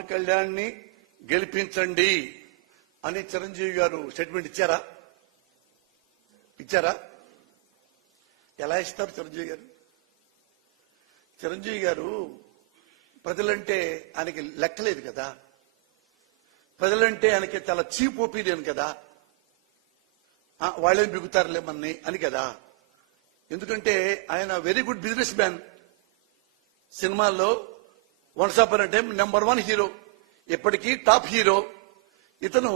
పవన్ కళ్యాణ్ని గెలిపించండి అని చిరంజీవి గారు స్టేట్మెంట్ ఇచ్చారా ఇచ్చారా ఎలా ఇస్తారు చిరంజీవి గారు చిరంజీవి గారు ప్రజలంటే ఆయనకి లెక్కలేదు కదా ప్రజలంటే ఆయనకి చాలా చీప్ ఒపీనియన్ కదా వాళ్ళేం బిగుతారులే మనని అని కదా ఎందుకంటే ఆయన వెరీ గుడ్ బిజినెస్ మ్యాన్ సినిమాల్లో once up time number one hero ఇప్పటికీ టాప్ హీరో ఇతను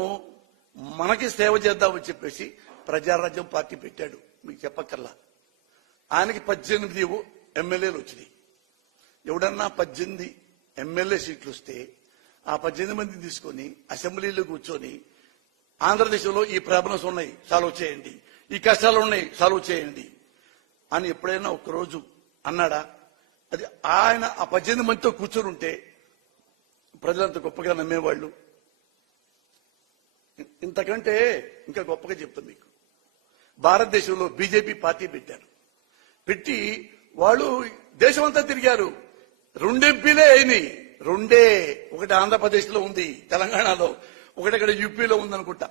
మనకి సేవ చేద్దామని చెప్పేసి ప్రజారాజ్యం పార్టీ పెట్టాడు మీకు చెప్పక్కర్లా ఆయనకి పద్దెనిమిది ఎమ్మెల్యేలు వచ్చినాయి ఎవడన్నా పద్దెనిమిది ఎమ్మెల్యే సీట్లు వస్తే ఆ పద్దెనిమిది మందిని తీసుకొని అసెంబ్లీలో కూర్చొని ఆంధ్రదేశంలో ఈ ప్రాబ్లమ్స్ ఉన్నాయి సాల్వ్ చేయండి ఈ కష్టాలు ఉన్నాయి సాల్వ్ చేయండి అని ఎప్పుడైనా ఒకరోజు అన్నాడా అది ఆయన ఆ పద్దెనిమిది మందితో కూర్చొని ఉంటే ప్రజలంత గొప్పగా నమ్మేవాళ్ళు ఇంతకంటే ఇంకా గొప్పగా చెప్తాను మీకు భారతదేశంలో బీజేపీ పార్టీ పెట్టారు పెట్టి వాళ్ళు దేశమంతా తిరిగారు రెండు ఎంపీలే అయినాయి రెండే ఒకటి ఆంధ్రప్రదేశ్లో ఉంది తెలంగాణలో ఒకటి అక్కడ యూపీలో ఉందనుకుంటా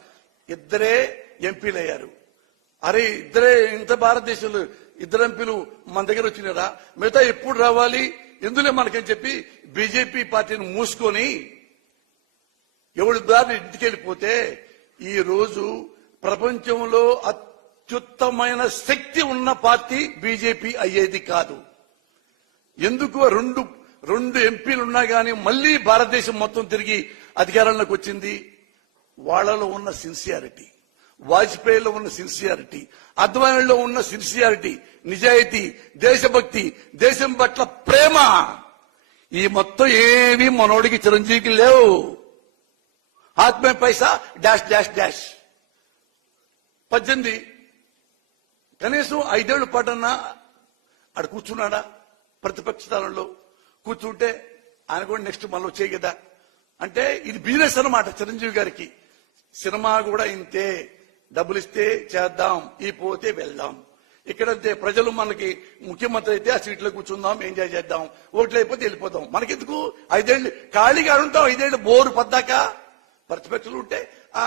ఇద్దరే ఎంపీలు అయ్యారు అరే ఇద్దరే ఇంత భారతదేశంలో ఇద్దరు ఎంపీలు మన దగ్గర వచ్చినారా మిగతా ఎప్పుడు రావాలి ఎందులే మనకని చెప్పి బీజేపీ పార్టీని మూసుకొని ఎవడు దారి ఇంటికి వెళ్ళిపోతే ఈ రోజు ప్రపంచంలో అత్యుత్తమైన శక్తి ఉన్న పార్టీ బీజేపీ అయ్యేది కాదు ఎందుకు రెండు రెండు ఎంపీలు ఉన్నా కానీ మళ్ళీ భారతదేశం మొత్తం తిరిగి అధికారంలోకి వచ్చింది వాళ్లలో ఉన్న సిన్సియారిటీ వాజ్పేయిలో ఉన్న సిన్సియారిటీ అద్వానిలో ఉన్న సిన్సియారిటీ నిజాయితీ దేశభక్తి దేశం పట్ల ప్రేమ ఈ మొత్తం ఏమీ మనోడికి చిరంజీవికి లేవు ఆత్మీయ పైసా డాష్ డాష్ డాష్ పద్దెనిమిది కనీసం ఐదేళ్ల పాటన్నా ఆడ కూర్చున్నాడా ప్రతిపక్ష స్థానంలో కూర్చుంటే ఆయన కూడా నెక్స్ట్ మళ్ళీ వచ్చే కదా అంటే ఇది బిజినెస్ అనమాట చిరంజీవి గారికి సినిమా కూడా ఇంతే డబ్బులు ఇస్తే చేద్దాం ఈ పోతే వెళ్దాం ఇక్కడంతే ప్రజలు మనకి ముఖ్యమంత్రి అయితే ఆ సీట్లో కూర్చుందాం ఎంజాయ్ చేద్దాం ఓట్లు అయిపోతే వెళ్ళిపోతాం మనకెందుకు ఐదేళ్ళు ఖాళీగా ఉంటాం ఐదేళ్ళు బోరు పద్దాక ప్రతిపక్షులు ఉంటే ఆ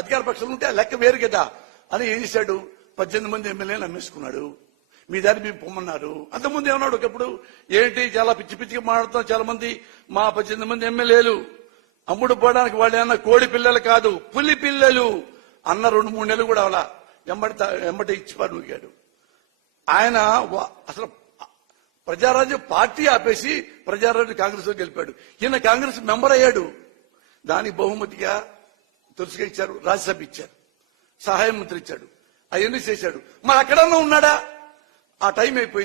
అధికార పక్షులు ఉంటే లెక్క వేరు కదా అని ఏం చేశాడు పద్దెనిమిది మంది ఎమ్మెల్యేలు అమ్మేసుకున్నాడు మీ దాన్ని మేము పొమ్మన్నారు అంతకుముందు ఏమన్నాడు ఒకప్పుడు ఏంటి చాలా పిచ్చి పిచ్చిగా మాట్లాడుతాం చాలా మంది మా పద్దెనిమిది మంది ఎమ్మెల్యేలు అమ్ముడు పోవడానికి వాళ్ళు ఏమన్నా కోడి పిల్లలు కాదు పులి పిల్లలు అన్న రెండు మూడు నెలలు కూడా అలా ఎంబడి ఎంబటి ఇచ్చిపారు నూగాడు ఆయన అసలు ప్రజారాజ్య పార్టీ ఆపేసి ప్రజారాజ్య కాంగ్రెస్ లో గెలిపాడు ఈయన కాంగ్రెస్ మెంబర్ అయ్యాడు దానికి బహుమతిగా తులసిగా ఇచ్చారు రాజ్యసభ ఇచ్చారు సహాయ మంత్రి ఇచ్చాడు అవన్నీ చేశాడు మరి అక్కడన్నా ఉన్నాడా ఆ టైం అయిపోయింది